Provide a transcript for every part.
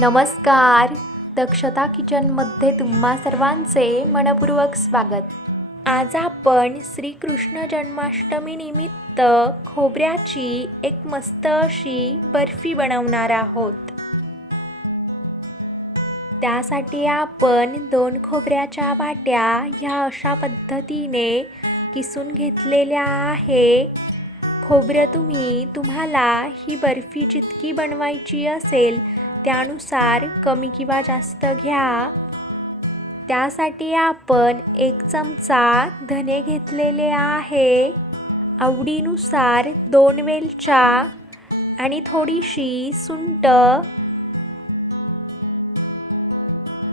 नमस्कार. दक्षता किचनमध्ये तुम्हा सर्वांचे मनपूर्वक स्वागत. आज आपण श्रीकृष्ण जन्माष्टमी निमित्त खोबऱ्याची एक मस्त अशी बर्फी बनवणार आहोत. त्यासाठी आपण दोन खोबऱ्याच्या वाट्या ह्या अशा पद्धतीने किसून घेतलेल्या आहे. खोबरं तुम्ही तुम्हाला ही बर्फी जितकी बनवायची असेल त्यानुसार कमी किंवा जास्त घ्या. त्यासाठी आपण एक चमचा धने घेतलेले आहे. आवडीनुसार दोन वेलच्या आणि थोडीशी सुंट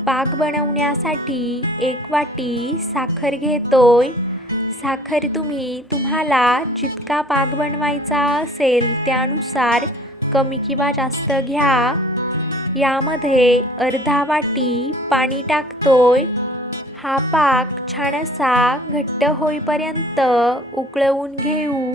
पाक बनवण्यासाठी एक वाटी साखर घेतोय. साखर तुम्ही तुम्हाला जितका पाक बनवायचा असेल त्यानुसार कमी किंवा जास्त घ्या. यामध्ये अर्धा वाटी पाणी टाकतोय. हा पाक छान असा घट्ट होईपर्यंत उकळवून घेऊ.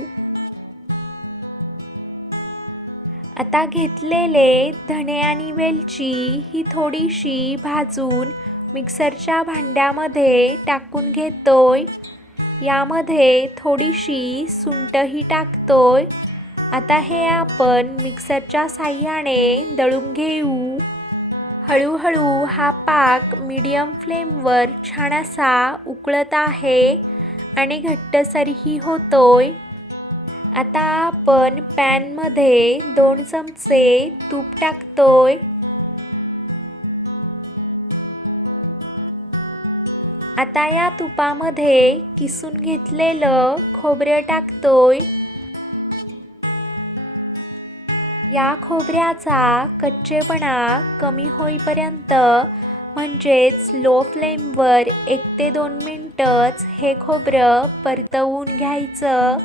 आता घेतलेले धणे आणि वेलची ही थोडीशी भाजून मिक्सरच्या भांड्यामध्ये टाकून घेतोय. यामध्ये थोडीशी सुंटही टाकतोय. आता हे आपण मिक्सरच्या साह्याने दळून घेऊ. हळूहळू हा पाक मीडियम फ्लेमवर छान असा उकळत आहे आणि घट्टसरही होतोय. आता आपण पॅनमध्ये दोन चमचे तूप टाकतोय. आता या तुपामध्ये किसून घेतलेलं खोबरं टाकतोय. या खोबऱ्याचा कच्चेपणा कमी होईपर्यंत म्हणजेच लो फ्लेमवर एक ते दोन मिनटंच हे खोबरं परतवून घ्यायचं.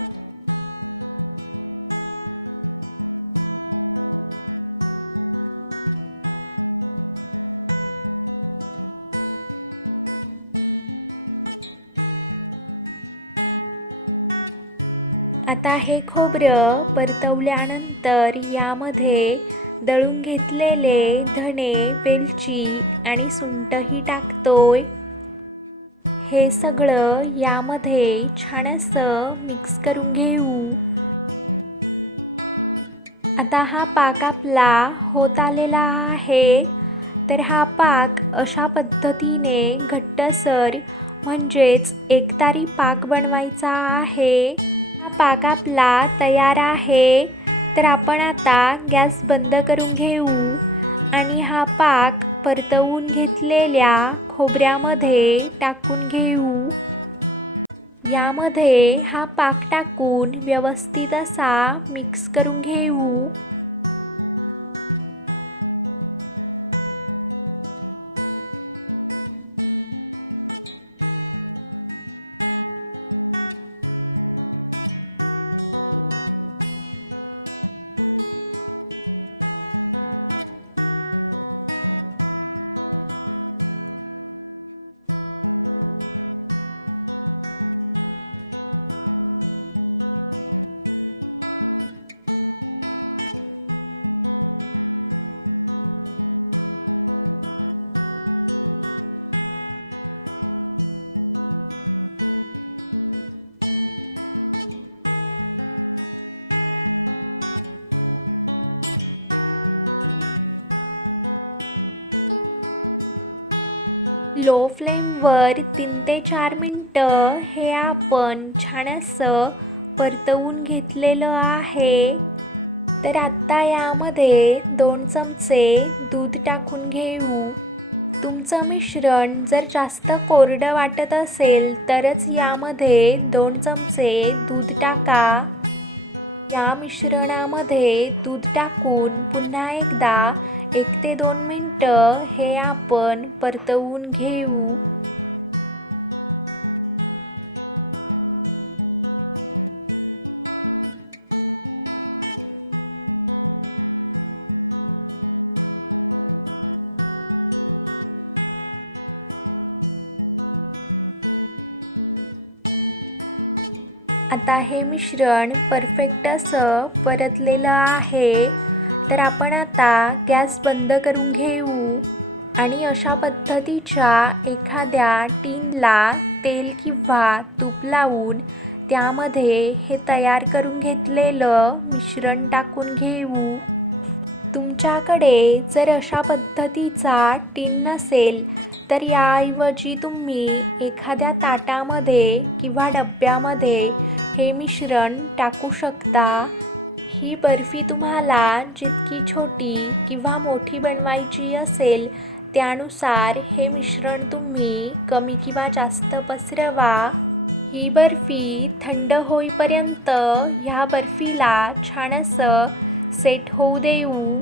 आता हे खोबरं परतवल्यानंतर यामध्ये दळून घेतलेले धणे वेलची आणि सुंटही टाकतोय. हे सगळं यामध्ये छान असं मिक्स करून घेऊ. आता हा पाक आपला होत आलेला आहे. तर हा पाक अशा पद्धतीने घट्टसर म्हणजेच एकतारी पाक बनवायचा आहे. हा पाक आपला तयार आहे. तर आपण आता गॅस बंद करून घेऊ. आणि हा पाक परतवून घेतलेल्या खोबऱ्यामध्ये टाकून घेऊ. यामध्ये हा पाक टाकून व्यवस्थित असा मिक्स करून घेऊ. लो फ्लेमवर तीन ते चार मिनटं हे आपण छान असं परतवून घेतलेलं आहे. तर आत्ता यामध्ये दोन चमचे दूध टाकून घेऊ. तुमचं मिश्रण जर जास्त कोरडं वाटत असेल तरच यामध्ये दोन चमचे दूध टाका. या मिश्रणामध्ये दूध टाकून पुन्हा एकदा एक ते दोन मिनटं हे आपण परतवून घेऊ. आता हे मिश्रण परफेक्ट असं परतलेलं आहे. तर आपण आता गॅस बंद करून घेऊ. आणि अशा पद्धतीच्या एखाद्या टीनला तेल किंवा तूप लावून त्यामध्ये हे तयार करून घेतलेलं मिश्रण टाकून घेऊ. तुमच्याकडे जर अशा पद्धतीचा टीन नसेल तर याऐवजी तुम्ही एखाद्या ताटामध्ये किंवा डब्यामध्ये हे मिश्रण टाकू शकता. ही बर्फी तुम्हाला जितकी छोटी किंवा मोठी बनवायची असेल त्यानुसार हे मिश्रण तुम्ही कमी किंवा जास्त पसरवा. ही बर्फी थंड होईपर्यंत ह्या बर्फीला छान असं सेट होऊ देऊ.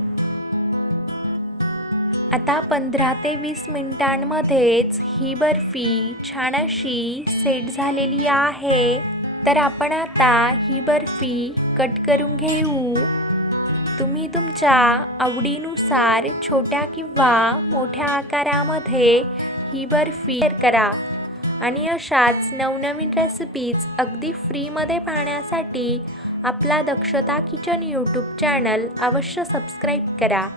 आता पंधरा ते वीस मिनिटांमध्येच ही बर्फी छान अशी सेट झालेली आहे. तर आपण आता ही बर्फी कट करून घेऊ. तुम्ही तुमच्या आवडीनुसार छोट्या किंवा मोठ्या आकारामध्ये ही बर्फी करा आणि अशाच नवनवीन रेसिपीज अगदी फ्रीमध्ये पाहण्यासाठी आपला दक्षता किचन यूट्यूब चॅनल अवश्य सबस्क्राईब करा.